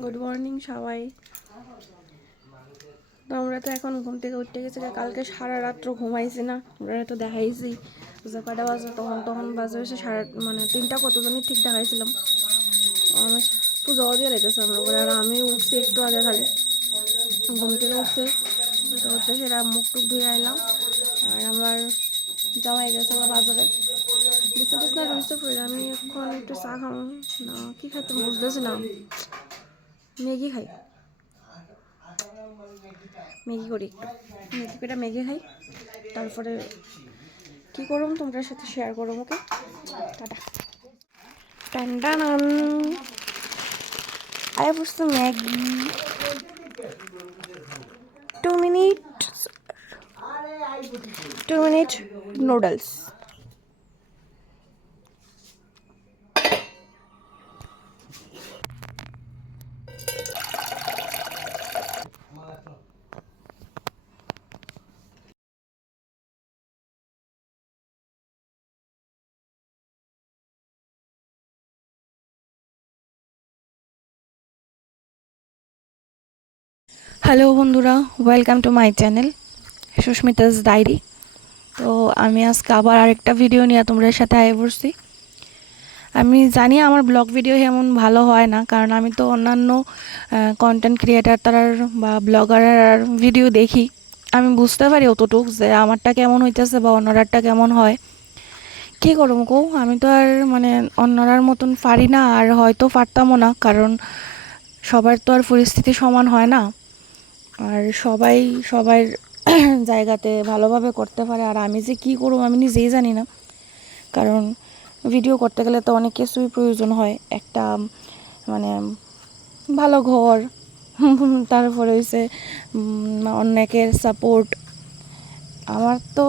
Good morning সবাই। তো আমরা তো এখন ঘুম থেকে উঠতে গেছি, কালকে সারা রাত্র ঘুমাইছি না, আমরা তো দেখাইছি যে কটা বাজে, তখন বাজে হয়েছে সাড়ে 3টা কত জানি ঠিক দেখাইছিলাম। আমার পুজোও দিয়ে লেগেছে আমরা করে, আর আমি উঠছি একটু আগে, খালি ঘুম থেকে উঠছে তো উঠতে সেটা মুখ টুক ধুয়ে আইলাম। আর আমার জামাই গেছে আমার বাজারে, বিছনা টিছনা রয়েছে করে, আমি এখন একটু চা খাবো না কি খাইতে বুঝতেছিলাম, ম্যাগি খাই, ম্যাগি করি একটু ম্যাগি খাই, তারপরে কি করুম তোমরা সাথে শেয়ার করুম। Okay, tata. টান্ডানান, আই বসতো Maggi 2 minute, 2 minute noodles. Hello বন্ধুরা, welcome to my channel Sushmita's diary. তো আমি আজকে আবার আরেকটা ভিডিও নিয়ে তোমাদের সাথে আয় পড়ছি। আমি জানি আমার ব্লগ ভিডিও এমন ভালো হয় না, কারণ আমি তো অন্যান্য কন্টেন্ট ক্রিয়েটার তারার বা ব্লগারের ভিডিও দেখি, আমি বুঝতে পারি অতটুকু যে আমারটা কেমন হইতেছে বা অন্যরারটা কেমন হয়। কী করবো কো, আমি তো আর অন্যরার মতন পারি না, আর হয়তো পারতামও না, কারণ সবার তো আর পরিস্থিতি সমান হয় না, আর সবাই সবার জায়গাতে ভালোভাবে করতে পারে, আর আমি যে কী করব আমি নিজেই জানি না। কারণ ভিডিও করতে গেলে তো অনেক কিছুই প্রয়োজন হয়, একটা মানে ভালো ঘর, তারপরে হচ্ছে অনেকের সাপোর্ট। আমার তো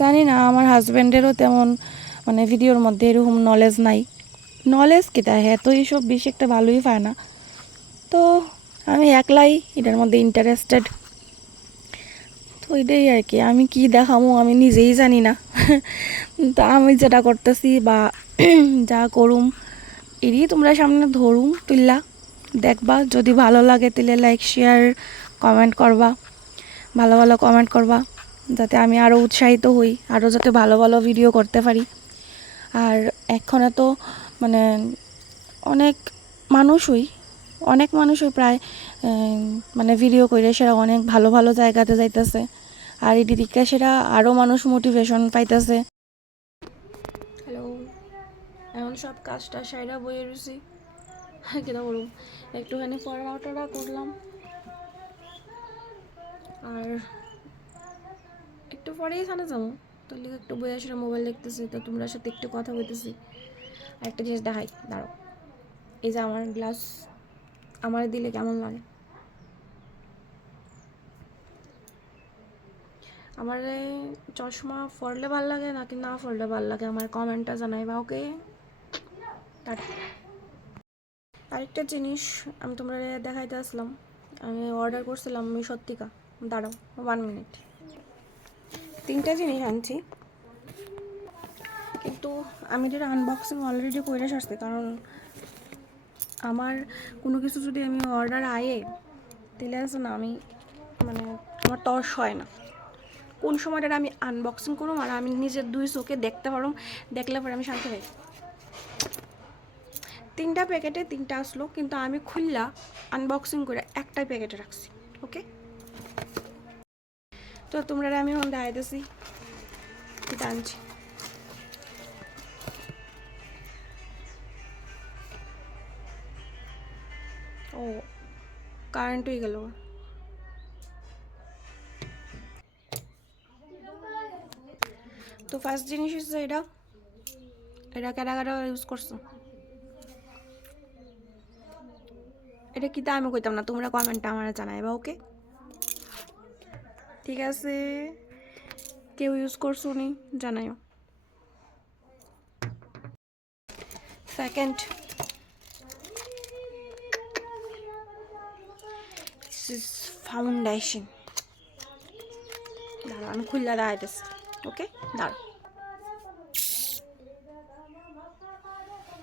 জানি না, আমার হাজব্যান্ডেরও তেমন ভিডিওর মধ্যে এরকম নলেজ নাই। নলেজ কেটা, হ্যাঁ তো এইসব বেশি একটা ভালোই পায় না, তো আমি একলাই এটার মধ্যে ইন্টারেস্টেড। তো এটাই আর কি, আমি কি দেখামো আমি নিজেই জানি না। তা আমি যেটা করতেছি বা যা করুম এরই তোমরা সামনে ধরুম তুললা দেখবা, যদি ভালো লাগে তাহলে লাইক শেয়ার কমেন্ট করবা, ভালো ভালো কমেন্ট করবা, যাতে আমি আরও উৎসাহিত হই, আরও যাতে ভালো ভালো ভিডিও করতে পারি। আর এখনে তো মানে অনেক মানুষই প্রায় ভিডিও করে সেরা অনেক ভালো ভালো জায়গাতে যাইতেছে, আর এটি দিকে সেটা আরও মানুষ মোটিভেশন পাইতেছে। হ্যালো, এখন সব কাজটা সাইডা বয়ে রয়েছি, কেটা বলুন, একটুখানি পড়াটা করলাম, আর একটু পরেই খানে যাবো, তাহলে একটু বয়ে আসলে মোবাইল দেখতেছি, তো তোমরা সাথে একটু কথা বলতেছি। আর একটা জিনিস দেখাই, দাঁড়াও, এই যে আমার গ্লাস, আমার দিলে কেমন লাগে? আমার চশমা পরলে ভাল লাগে নাকি না পরলে ভাল লাগে, আমার কমেন্টটা জানাইবা। ওকে, টাটা। আরেকটা জিনিস আমি তোমরা দেখাইতে আসলাম, আমি অর্ডার করছিলাম আমি সত্যিকা, দাঁড়াও 1 মিনিট। 3টা জিনিস আনছি, কিন্তু আমি যেটা আনবক্সিং অলরেডি করে আসছি, কারণ আমার কোনো কিছু যদি আমি অর্ডার আয়ে দিলে আছে না, আমি আমার তর্স হয় না কোন সময়টা আমি আনবক্সিং করুম, আর আমি নিজের 2 চোখে দেখতে পারুম, দেখলে পরে আমি শান্তি পাই। 3টা প্যাকেটে 3টা আসলো, কিন্তু আমি খুললা আনবক্সিং করে একটাই প্যাকেটে রাখছি। ওকে, তো তোমরা আমি এখন দেখাইতেছি এটা আনছি। ও, কারেন্ট হয়ে গেল। তো ফার্স্ট জিনিস হচ্ছে এটা, কারা কারা ইউজ করছো, এটা কি তা আমি কইতাম না, তোমরা কমেন্টটা আমার জানাইবা। ওকে, ঠিক আছে, কেউ ইউজ করছো নি জানাইও। Second, this is foundation. দাঁড়াও আমি খুললা দেখাইতেছি। ওকে, দাঁড়াও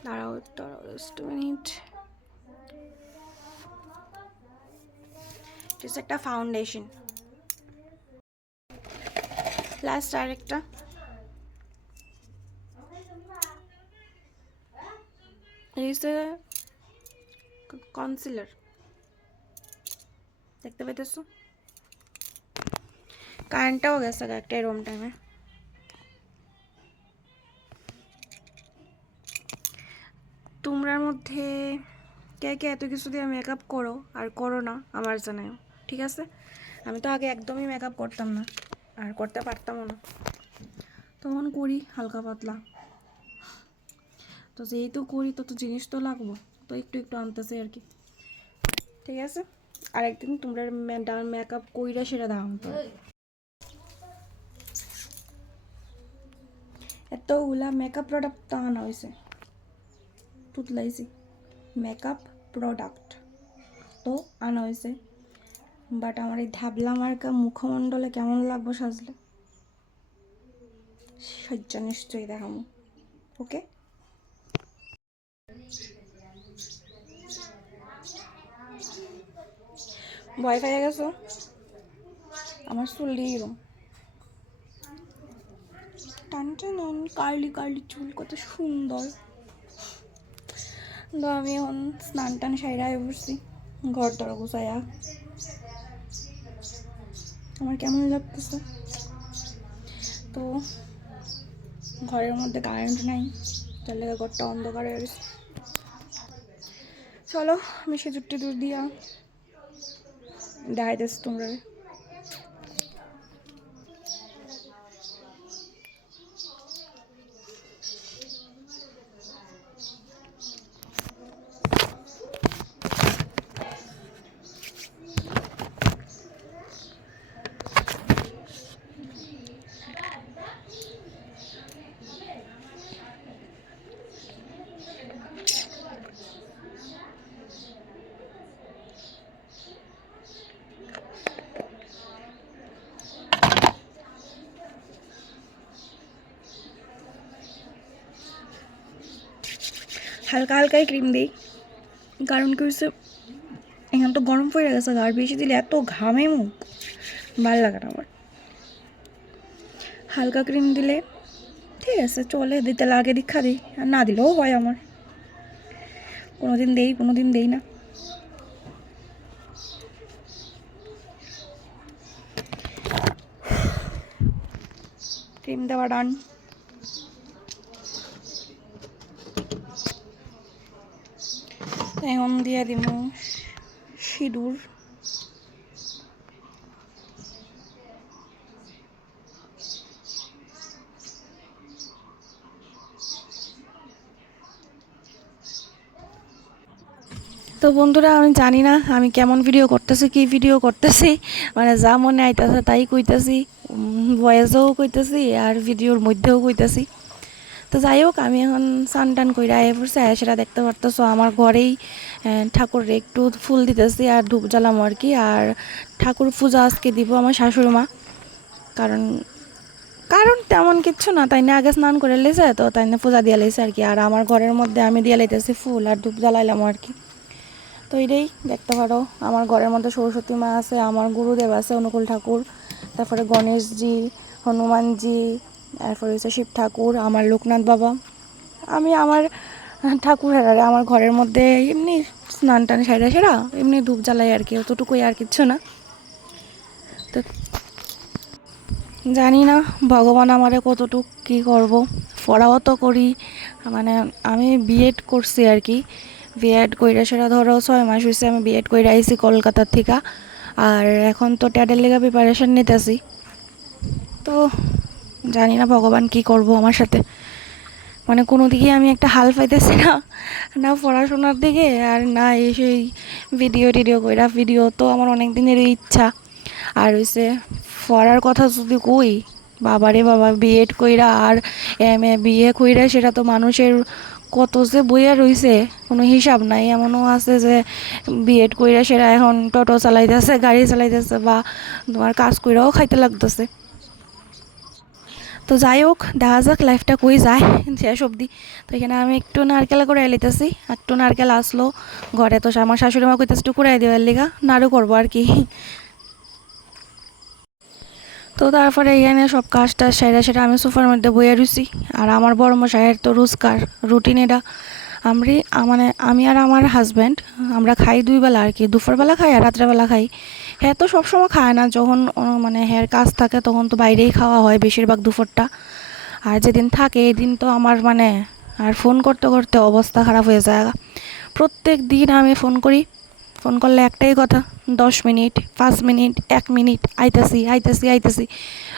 দাঁড়াও 2 মিনিট। এটা একটা ফাউন্ডেশন। লাস্ট আরেকটা, এই যে কনসিলার, দেখতে পাইতেছো? কারেন্টটাও গেছে একটা এরকম টাইমে। তোমরার মধ্যে কে কে এত কিছু দিয়ে মেকআপ করো আর করো না আমার জানাও, ঠিক আছে? আমি তো আগে একদমই মেকআপ করতাম না, আর করতে পারতামও না, তখন করি হালকা পাতলা। তো যেহেতু করি তো জিনিস তো লাগবো, তো একটু একটু আনতেছে আর কি, ঠিক আছে? আরেকদিন তোমরা মেকআপ কইরা সেটা দাও তো। এতগুলা মেকআপ প্রোডাক্ট তো আনা হয়েছে, তুতলাইছি মেকআপ প্রোডাক্ট তো আনা হয়েছে, বাট আমার এই ধাবলা মার্কা মুখমণ্ডলে কেমন লাগবো সাজলে সজ্জা নিশ্চয়ই দেখাবো, ওকে? ভয় পেয়ে গেছো? আমার চুল দিয়ে এরকম টান টান কার্লি কার্লি চুল, কত সুন্দর। তো আমি এখন স্নান টান সাইরায় বসছি, ঘর দর গুছাইয়া। আমার কেমন লাগতেছে? তো ঘরের মধ্যে কারেন্ট নাই, তার লেগে ঘরটা অন্ধকার হয়ে গেছে। চলো আমি সিঁদুর টিঁদুর দিয়া দেখাইতেছি তোমরা। হালকা হালকাই ক্রিম দিই, কারণ কি হচ্ছে এখানে তো গরম পড়ে গেছে, আর বেশি দিলে এত ঘামে মুখ, ভালো লাগে না আমার। হালকা ক্রিম দিলে ঠিক আছে চলে, দিতে লাগে দীক্ষা দিই, আর না দিলেও হয় আমার, কোনো দিন দেই কোনো দিন দেই না। ক্রিম দেওয়া ডান। এখন দিয়ে দিব সিঁদুর। তো বন্ধুরা আমি জানি না আমি কেমন ভিডিও করতেছি, কি ভিডিও করতেছি, মানে যা মনে আইতেছে তাই কইতেছি, ভয়েসেও কইতেছি আর ভিডিওর মধ্যেও কইতেছি। তো যাই হোক আমি এখন স্নান টান কইরা আয়া পড়ছি, সেটা দেখতে পারতেছো আমার ঘরেই ঠাকুরে একটু ফুল দিতেছি আর ধূপ জ্বালামো আর কি। আর ঠাকুর পূজা আজকে দিব আমার শাশুড়ি মা, কারণ কারণ তেমন কিচ্ছু না, তাই না আগে স্নান করে লেছে তো তাই না পূজা দিয়ে লেছে আর কি। আর আমার ঘরের মধ্যে আমি দিয়ে লাইতেছি ফুল আর ধূপ জ্বালাইলাম আর কি। তো এটাই দেখতে পারো আমার ঘরের মধ্যে সরস্বতী মা আছে, আমার গুরুদেব আছে অনুকূল ঠাকুর, তারপরে গণেশজি, হনুমানজি, তারপরে হচ্ছে শিব ঠাকুর, আমার লোকনাথ বাবা। আমি আমার ঠাকুর হারারে আমার ঘরের মধ্যে এমনি স্নান টান সেরা এমনি ধূপ জ্বালাই আর কি, অতটুকুই আর কিচ্ছু না। তো জানি না ভগবান আমারে কতটুক কী করব, পড়াও তো করি, মানে আমি বিএড করছি আর কি। বিএড কইরা সেটা ধরো 6 মাস হয়েছে আমি বিএড কইরা আইছি কলকাতার থেকে, আর এখন তো ট্যাডের লেগে প্রিপারেশন নিতেছি। তো জানি না ভগবান কি করব আমার সাথে, মানে কোনো দিকে আমি একটা হাল পাইতেছি না, না পড়াশোনার দিকে আর না এই সেই ভিডিও টিডিও কইরা। ভিডিও তো আমার অনেক দিনের ইচ্ছা, আর হইছে পড়ার কথা যদি কই, বাবারে বাবা বিএড কইরা আর এমএ বিএ কইরা সেটা তো মানুষের কত যে বইয়া রইছে কোনো হিসাব নাই। এমনও আছে যে বিএড কইরা সেটা এখন টোটো চালাইতেছে, গাড়ি চালাইতেছে, বা তোমার কাজ কইরাও খাইতে লাগতেছে। তো যাই হোক দেখা যাক লাইফটা কই যায় শেষ অবধি। তো এখানে আমি একটু নারকেল করে লিতেছি, একটু নারকেল আসলো ঘরে, তো আমার শাশুড়ি মা কইতেছে একটু কুড়াই দেওয়ার লিগা, নাড়ু করবো আর কি। তো তারপরে এখানে সব কাজটা সেটা আমি সোফার মধ্যে বইয়ে রুছি। আর আমার বড় মশাইয়ের তো রোজকার রুটিন এটা। মানে আমি আর আমার হাজব্যান্ড আমরা খাই 2 বেলা আর কি, দুপুরবেলা খাই আর রাত্রেবেলা খাই। হ্যাঁ তো সবসময় খায় না, যখন মানে হ্যাঁ কাজ থাকে তখন তো বাইরেই খাওয়া হয় বেশিরভাগ দুপুরটা। আর যেদিন থাকে এই দিন তো আমার মানে আর ফোন করতে করতে অবস্থা খারাপ হয়ে যায়। প্রত্যেক দিন আমি ফোন করি, ফোন করলে একটাই কথা, 10 মিনিট 5 মিনিট 1 মিনিট, আইতাছি আইতাছি আইতাছি,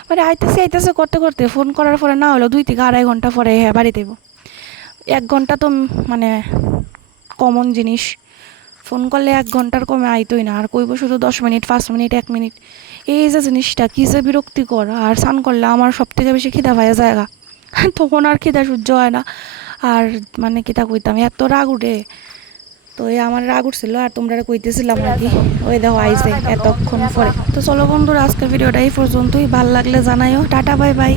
মানে আইতাছি আইতাছি করতে করতে ফোন করার পরে না হলো 2 থেকে আড়াই ঘন্টা পরে হ্যাঁ বাড়িতে যাবো। 1 ঘন্টা তো মানে কমন জিনিস, ফোন করলে 1 ঘন্টার কমে আইতোই না, আর কইব শুধু 10 মিনিট 5 মিনিট 1 মিনিট। এই যে জিনিসটা কী যে বিরক্তিকর। আর স্নান করলে আমার সব থেকে বেশি খিদা পাওয়া জায়গা, তখন আর খিদা সহ্য হয় না। আর মানে কিতা কইতাম, এত রাগ উঠে। তো এই আমার রাগ উঠছিল আর তোমরা কইতেছিলাম আর কি, ওই দেখো আইসে এতক্ষণ পরে। তো চলো বন্ধুরা, আজকের ভিডিওটা এই পর্যন্তই, ভাল লাগলে জানাইও, টাটা বাই বাই।